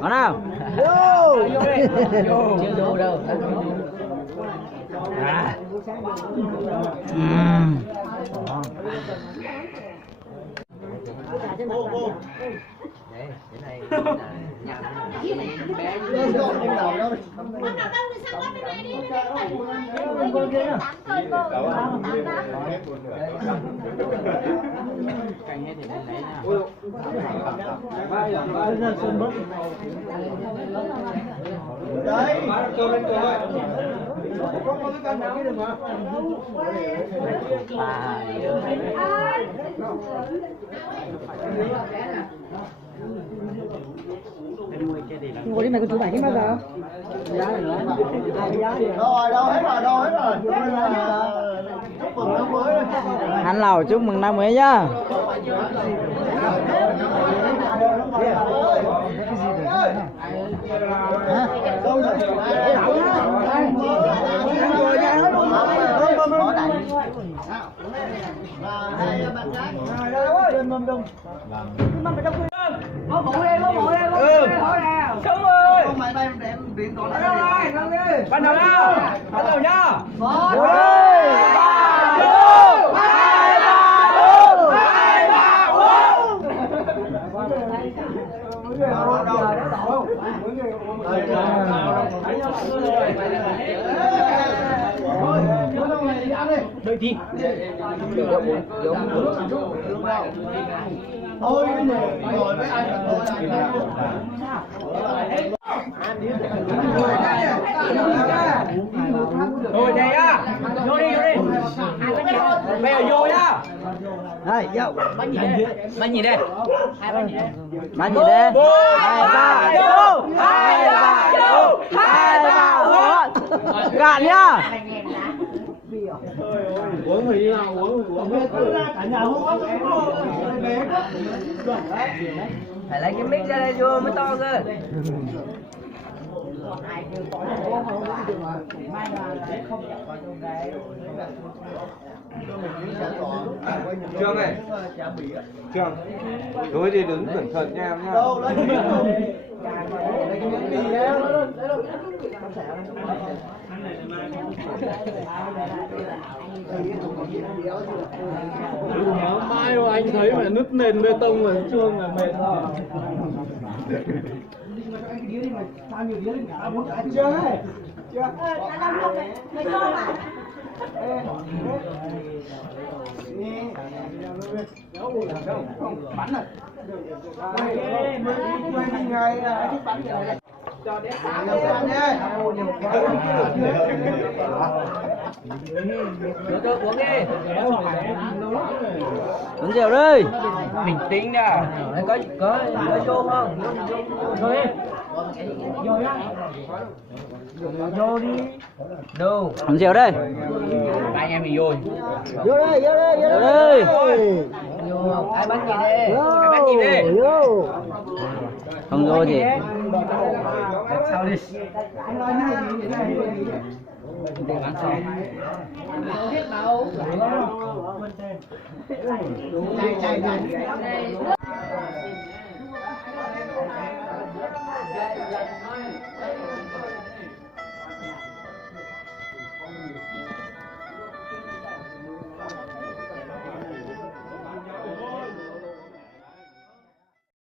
Có nào? Chưa vô đâu. À. Đấy, cái này nhà canh hết thì lên lấy nha. Đấy, cho lên rồi. Có cái canh nào cái đừng mà. Ngồi đi mày còn chụp ảnh bao giờ? Rồi, đâu hết rồi, đâu hết rồi. Chúc mừng năm mới. Anh Lầu chúc mừng năm mới nhá. Đâu rồi? Có bộ đi, có bộ đi, có bộ đi. Không ơi. Không mày bay đem điện thoại lại. Bắt đầu nhá. Bắt đầu nhá. Đợi chi? Thôi cái gì ngồi với anh là thôi Thôi đây nhá. Vô đi, vô đi. Bây giờ vô nhá. Đây, vô. Bánh gì đây? Bánh gì đây? 2, 3, vô. 2, 3, vô. 2, 3, vô. Cạn nhá. uống thì nào uống cả nhà uống Phải lấy cái mic ra đây vô mới to cơ. Trương này, Trương, đối đi đứng cẩn thận nha em nha. Mai rồi anh thấy mà nứt nền bê tông rồi chuông là mệt rồi. Chưa ấy. Chưa. Bắn rồi. Quên ngày anh thích bắn rồi. Cho đến sáng nhé. Được uống đi. Uống rượu đi. Bình tĩnh nè. Có vô không? Vô đi. Vô đi. Đâu? Uống rượu đây. Anh em mình vô. Vô đây, vô đây, vô Vô đây. đây. Vô. Ai bắt gì đi? Ai bắt gì đi? Vô. Không vô gì. Sao đi? Để bán xong. Biết đâu.